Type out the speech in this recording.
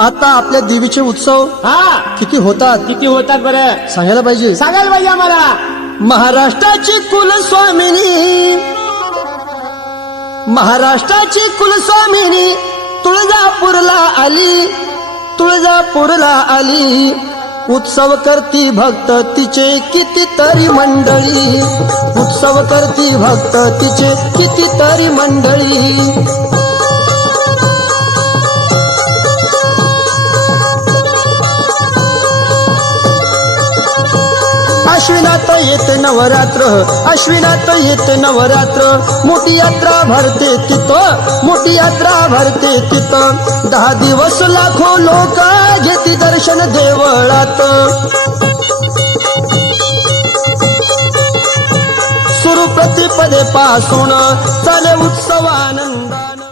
आता आपल्या देवीचे उत्सव हा किती होतात किती होतात बरं सांगायला पाहिजे. सांगायला पाहिजे आम्हाला. महाराष्ट्राची कुलस्वामिनी, महाराष्ट्राची कुलस्वामिनी तुळजापूरला आली, तुळजापूरला आली. उत्सव करती भक्त तिचे कितीतरी मंडळी, उत्सव करती भक्त तिचे कितीतरी मंडळी. अश्विनात येते नवरात्र, अश्विनात येते नवरात्र. मोठी यात्रा भरते तिथं, मोठी यात्रा भरते तिथं. 10 दिवस लाखो लोक घेती दर्शन देवळात. सुरू प्रतिपदे पासून चाले उत्सव आनंद.